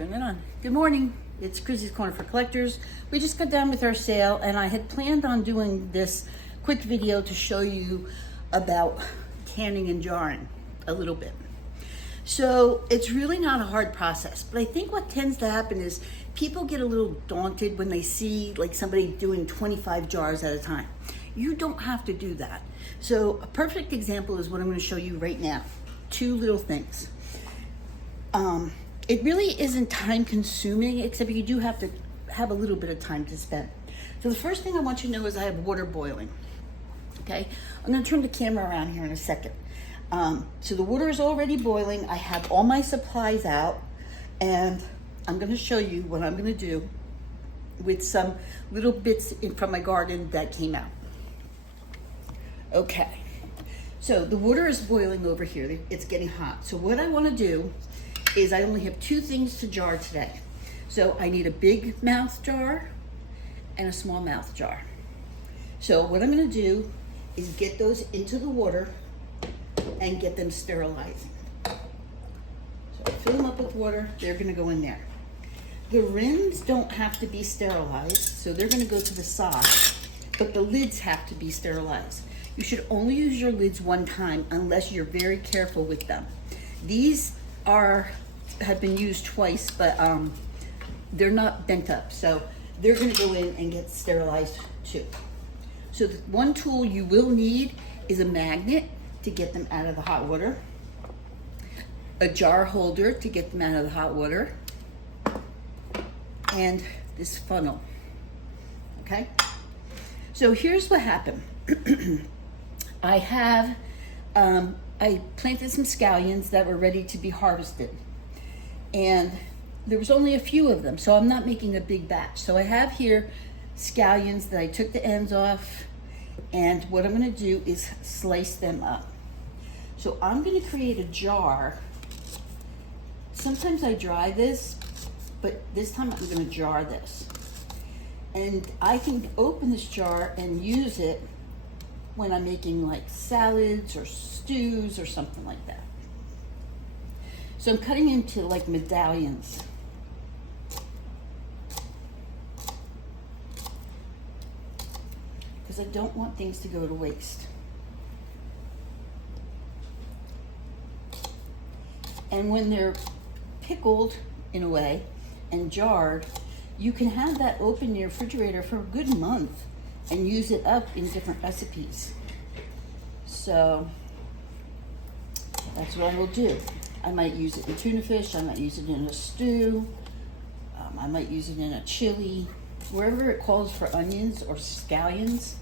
Turn it on. Good morning. It's Chrissy's Corner for Collectors. We just got done with our sale, and I had planned on doing this quick video to show you about canning and jarring a little bit. So it's really not a hard process, but I think what tends to happen is people get a little daunted when they see like somebody doing 25 jars at a time. You don't have to do that. So a perfect example is what I'm going to show you right now. Two little things. It really isn't time consuming, except you do have to have a little bit of time to spend. So the first thing I want you to know is I have water boiling. Okay, I'm going to turn the camera around here in a second. So the water is already boiling. I have all my supplies out, and I'm going to show you what I'm going to do with some little bits from my garden that came out. Okay, so the water is boiling over here. It's getting hot. So what I want to do is I only have two things to jar today. So I need a big mouth jar and a small mouth jar. So what I'm going to do is get those into the water and get them sterilized. So I fill them up with water. They're going to go in there. The rims don't have to be sterilized, so they're going to go to the side, but the lids have to be sterilized. You should only use your lids one time unless you're very careful with them. These have been used twice, but they're not bent up, so they're going to go in and get sterilized too. So the one tool you will need is a magnet to get them out of the hot water, a jar holder to get them out of the hot water, and this funnel. Okay, so here's what happened. I planted some scallions that were ready to be harvested, and there was only a few of them, so I'm not making a big batch. So I have here scallions that I took the ends off, and what I'm going to do is slice them up. So I'm going to create a jar. Sometimes I dry this, but this time I'm going to jar this, and I can open this jar and use it when I'm making like salads or stews or something like that. So I'm cutting into like medallions. Because I don't want things to go to waste. And when they're pickled in a way and jarred, you can have that open in your refrigerator for a good month and use it up in different recipes. So that's what I will do. I might use it in tuna fish, I might use it in a stew, I might use it in a chili, wherever it calls for onions or scallions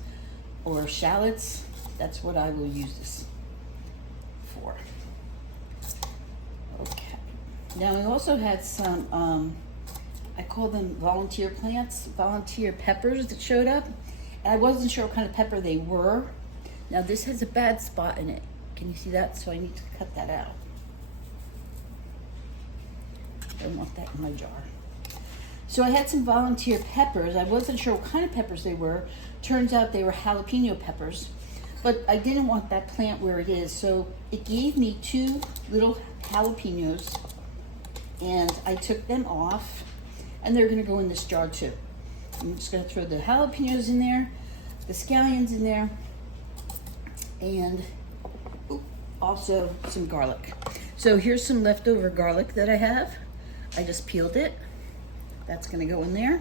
or shallots, that's what I will use this for. Okay, now I also had some, I call them volunteer plants, volunteer peppers that showed up. I wasn't sure what kind of pepper they were. Now this has a bad spot in it. Can you see that? So I need to cut that out. I don't want that in my jar. So I had some volunteer peppers. I wasn't sure what kind of peppers they were. Turns out they were jalapeno peppers. But I didn't want that plant where it is. So it gave me two little jalapenos, and I took them off, and they're gonna go in this jar too. I'm just going to throw the jalapenos in there, the scallions in there, and also some garlic. So here's some leftover garlic that I have. I just peeled it. That's going to go in there.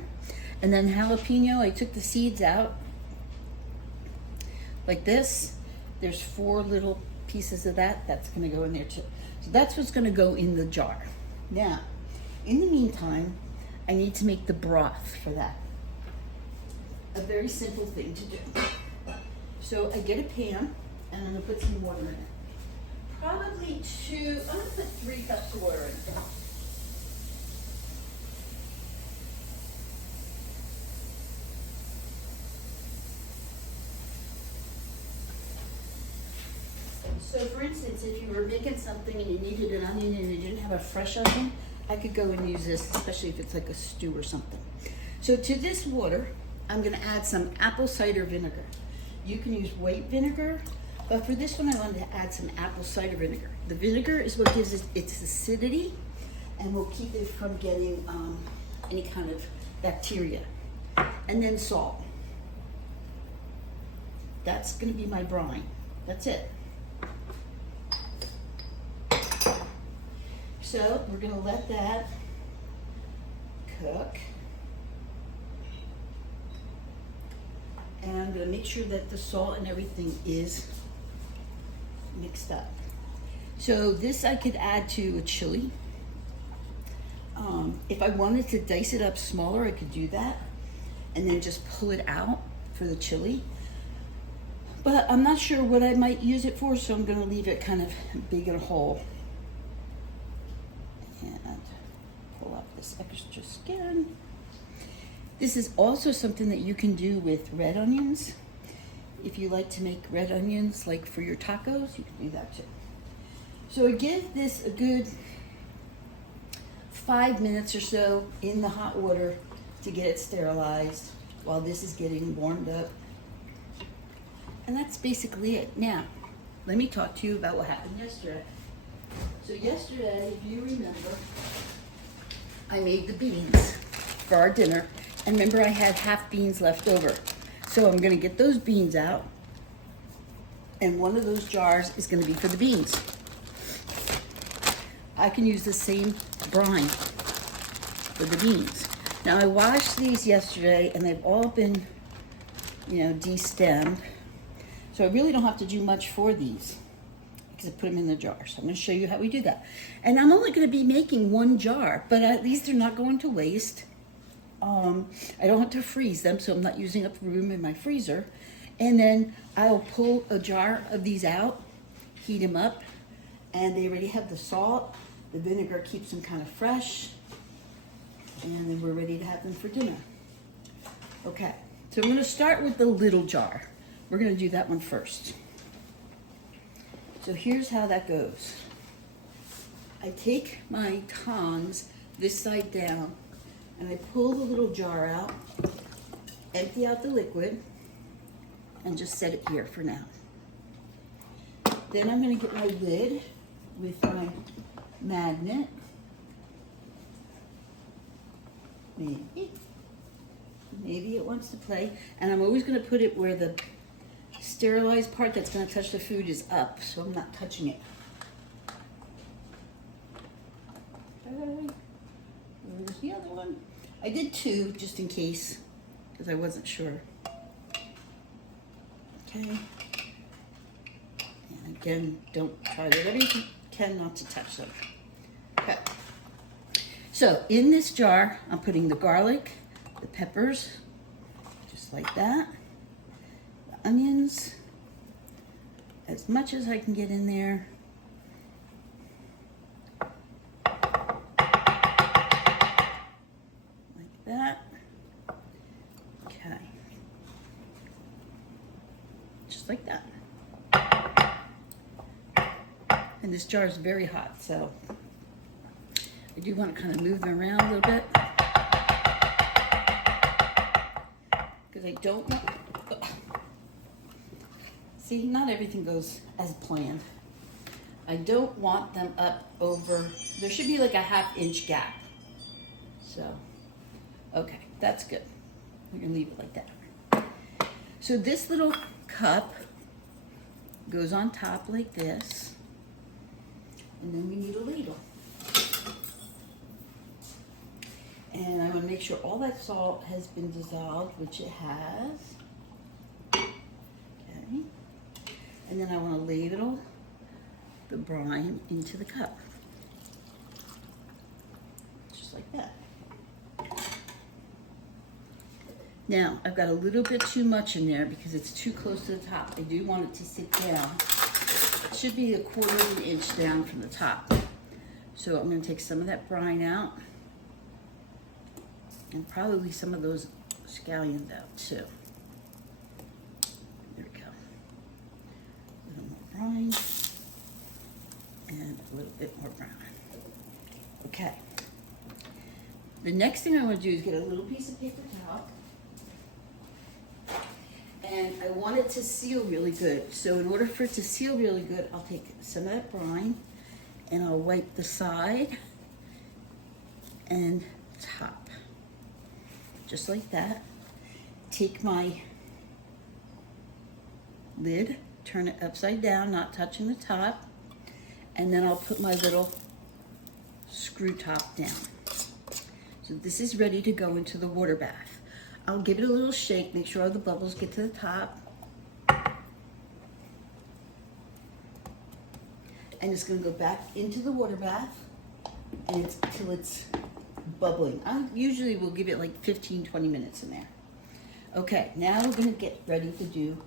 And then jalapeno, I took the seeds out like this. There's 4 little pieces of that. That's going to go in there too. So that's what's going to go in the jar. Now, in the meantime, I need to make the broth for that. A very simple thing to do. So I get a pan, and I'm going to put some water in it. Probably I'm going to put 3 cups of water in it. So for instance, if you were making something and you needed an onion and you didn't have a fresh onion, I could go and use this, especially if it's like a stew or something. So to this water, I'm going to add some apple cider vinegar. You can use white vinegar, but for this one I wanted to add some apple cider vinegar. The vinegar is what gives it its acidity and will keep it from getting any kind of bacteria. And then salt. That's gonna be my brine. That's it. So we're gonna let that cook. And I'm gonna make sure that the salt and everything is mixed up. So this I could add to a chili. If I wanted to dice it up smaller, I could do that and then just pull it out for the chili. But I'm not sure what I might use it for, so I'm gonna leave it kind of big and whole. And pull out this extra skin. This is also something that you can do with red onions. If you like to make red onions like for your tacos, you can do that too. So I give this a good 5 minutes or so in the hot water to get it sterilized while this is getting warmed up. And that's basically it. Now, let me talk to you about what happened yesterday. So yesterday, if you remember, I made the beans for our dinner. And remember, I had half beans left over. So I'm gonna get those beans out. And one of those jars is gonna be for the beans. I can use the same brine for the beans. Now I washed these yesterday and they've all been, destemmed. So I really don't have to do much for these because I put them in the jar. So I'm gonna show you how we do that. And I'm only gonna be making one jar, but at least they're not going to waste. I don't have to freeze them, so I'm not using up room in my freezer. And then I'll pull a jar of these out, heat them up, and they already have the salt. The vinegar keeps them kind of fresh, and then we're ready to have them for dinner. Okay, so I'm gonna start with the little jar. We're gonna do that one first. So here's how that goes. I take my tongs this side down, and I pull the little jar out, empty out the liquid, and just set it here for now. Then I'm gonna get my lid with my magnet. Maybe it wants to play. And I'm always gonna put it where the sterilized part that's gonna touch the food is up, so I'm not touching it. Okay. Where's the other one? I did two just in case, because I wasn't sure. Okay. And again, don't try whatever you can not to touch them. Okay. So in this jar, I'm putting the garlic, the peppers, just like that. The onions, as much as I can get in there. Like that. Okay. Just like that. And this jar is very hot, so I do want to kind of move them around a little bit. Because I don't want... See, not everything goes as planned. I don't want them up over... There should be like a 1/2 inch gap. So, okay, that's good. We're going to leave it like that. So this little cup goes on top like this. And then we need a ladle. And I want to make sure all that salt has been dissolved, which it has. Okay. And then I want to ladle the brine into the cup. Just like that. Now, I've got a little bit too much in there because it's too close to the top. I do want it to sit down. It should be 1/4 inch down from the top. So I'm going to take some of that brine out. And probably some of those scallions out too. There we go. A little more brine. And a little bit more brine. Okay. The next thing I want to do is get a little piece of paper towel. And I want it to seal really good. So in order for it to seal really good, I'll take some of that brine and I'll wipe the side and top. Just like that. Take my lid, turn it upside down, not touching the top, and then I'll put my little screw top down. So this is ready to go into the water bath. I'll give it a little shake, make sure all the bubbles get to the top. And it's gonna go back into the water bath and till it's bubbling. I usually will give it like 15-20 minutes in there. Okay, now we're gonna get ready to do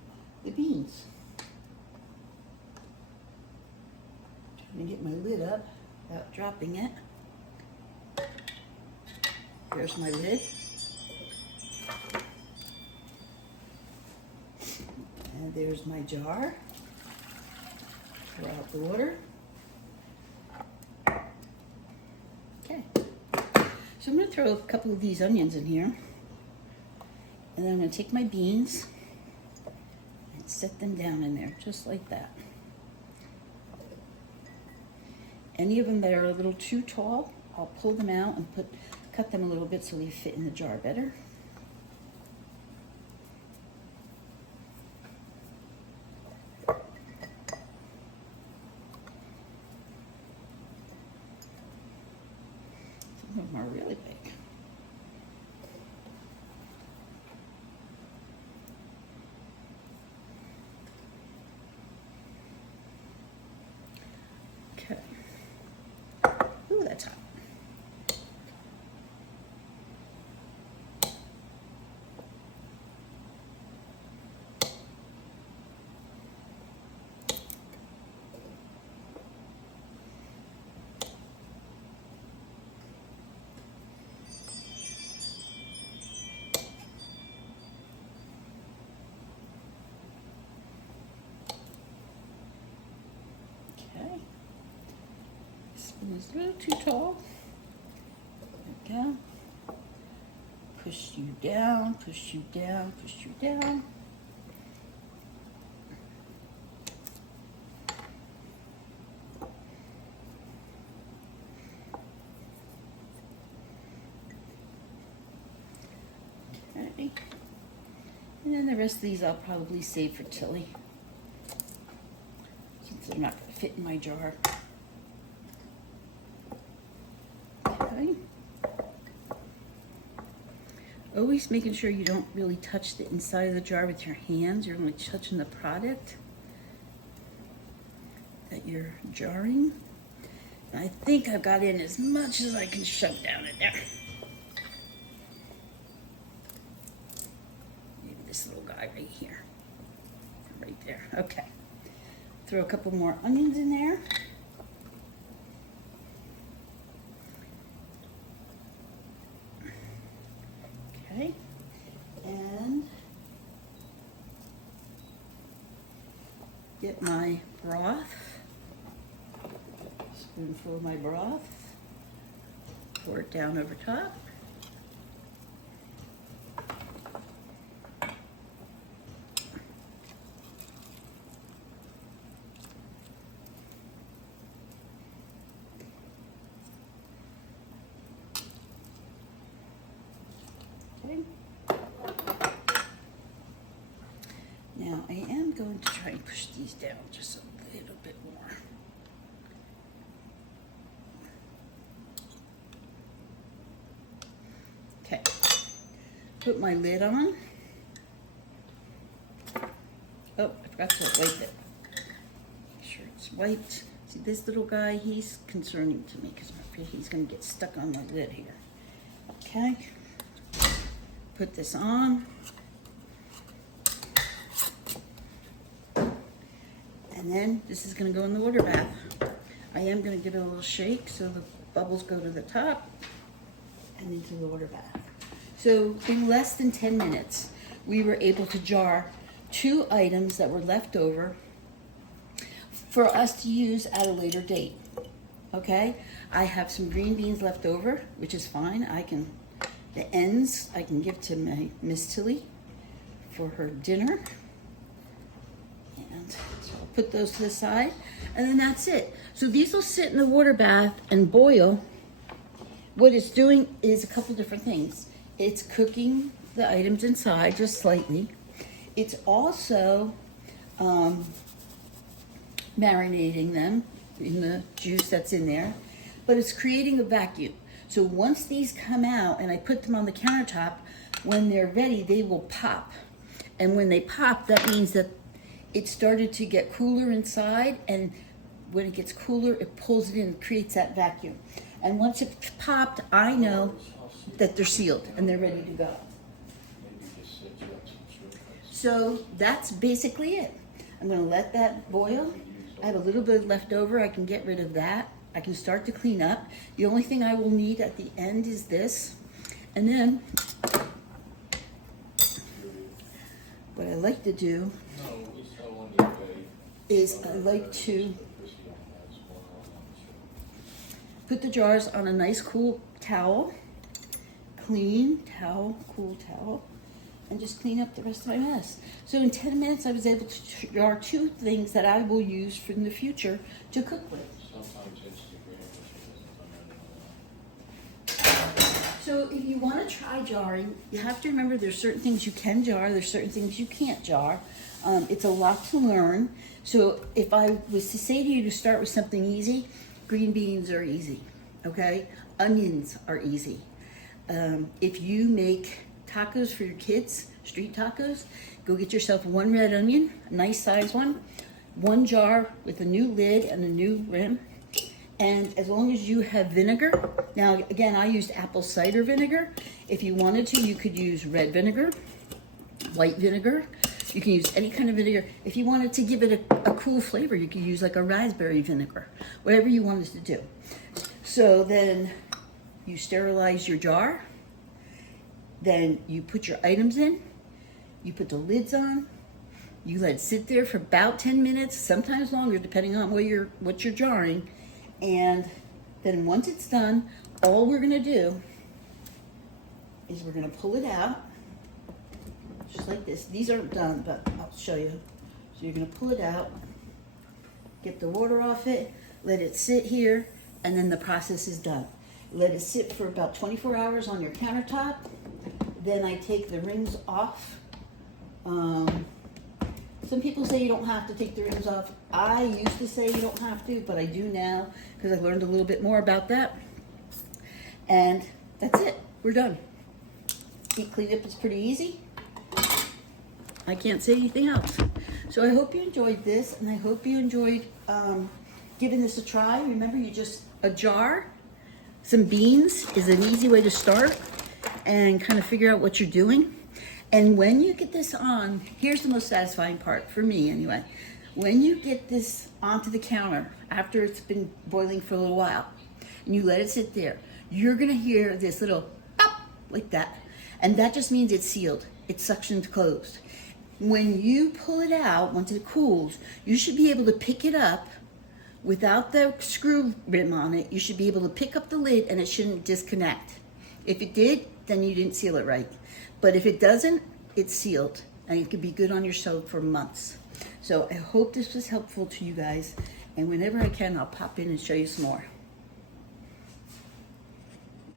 the beans. Trying to get my lid up without dropping it. There's my lid. And there's my jar. Pour out the water. Okay. So I'm going to throw a couple of these onions in here. And then I'm going to take my beans and set them down in there, just like that. Any of them that are a little too tall, I'll pull them out and cut them a little bit so they fit in the jar better. Some of them are really big. Okay. Ooh, that's hot. It's a little too tall. There we go. Push you down, push you down, push you down. Okay. And then the rest of these I'll probably save for Tilly, since they're not going to fit in my jar. Okay. Always making sure you don't really touch the inside of the jar with your hands. You're only touching the product that you're jarring. And I think I've got in as much as I can shove down in there. Maybe this little guy right here. Right there. Okay. Throw a couple more onions in there. Okay, and get my broth, spoonful of my broth, pour it down over top. Now I am going to try and push these down just a little bit more. Okay, put my lid on. Oh, I forgot to wipe it. Make sure it's wiped. See this little guy, he's concerning to me because I'm afraid he's going to get stuck on my lid here. Okay, put this on. And then this is going to go in the water bath. I am going to give it a little shake so the bubbles go to the top and into the water bath. So in less than 10 minutes, we were able to jar 2 items that were left over for us to use at a later date. Okay, I have some green beans left over, which is fine. The ends I can give to my Miss Tilly for her dinner. And so I'll put those to the side, and then that's it. So these will sit in the water bath and boil what it's doing is a couple different things. It's cooking the items inside just slightly. It's also marinating them in the juice that's in there, but it's creating a vacuum. So once these come out and I put them on the countertop, when they're ready, they will pop. And when they pop, that means that it started to get cooler inside, and when it gets cooler, it pulls it in and creates that vacuum. And once it's popped, I know that they're sealed and they're ready to go. So that's basically it. I'm gonna let that boil. I have a little bit left over. I can get rid of that. I can start to clean up. The only thing I will need at the end is this. And then, what I like to do is I like to put the jars on a nice cool towel, clean towel, cool towel, and just clean up the rest of my mess. So in 10 minutes, I was able to jar 2 things that I will use for in the future to cook with. So if you want to try jarring, you have to remember there's certain things you can jar, there's certain things you can't jar. It's a lot to learn. So if I was to say to you to start with something easy, green beans are easy, okay? Onions are easy. If you make tacos for your kids, street tacos, go get yourself 1 red onion, a nice size one, 1 jar with a new lid and a new rim. And as long as you have vinegar, now again, I used apple cider vinegar. If you wanted to, you could use red vinegar, white vinegar. You can use any kind of vinegar. If you wanted to give it a cool flavor, you could use like a raspberry vinegar, whatever you wanted to do. So then you sterilize your jar. Then you put your items in. You put the lids on. You let it sit there for about 10 minutes, sometimes longer, depending on what you're jarring. And then once it's done, all we're gonna do is we're gonna pull it out, just like this. These aren't done, but I'll show you. So you're gonna pull it out, get the water off it, let it sit here, and then the process is done. Let it sit for about 24 hours on your countertop. Then I take the rings off. Some people say you don't have to take the rings off. I used to say you don't have to, but I do now because I learned a little bit more about that. And that's it. We're done. Deep cleanup is pretty easy. I can't say anything else. So I hope you enjoyed this, and I hope you enjoyed giving this a try. Remember, a jar, some beans is an easy way to start and kind of figure out what you're doing. And when you get this on, here's the most satisfying part, for me anyway. When you get this onto the counter, after it's been boiling for a little while, and you let it sit there, you're gonna hear this little pop, like that. And that just means it's sealed, it's suctioned closed. When you pull it out, once it cools, you should be able to pick it up without the screw rim on it. You should be able to pick up the lid and it shouldn't disconnect. If it did, then you didn't seal it right. But if it doesn't, it's sealed and it could be good on your stove for months. So I hope this was helpful to you guys. And whenever I can, I'll pop in and show you some more.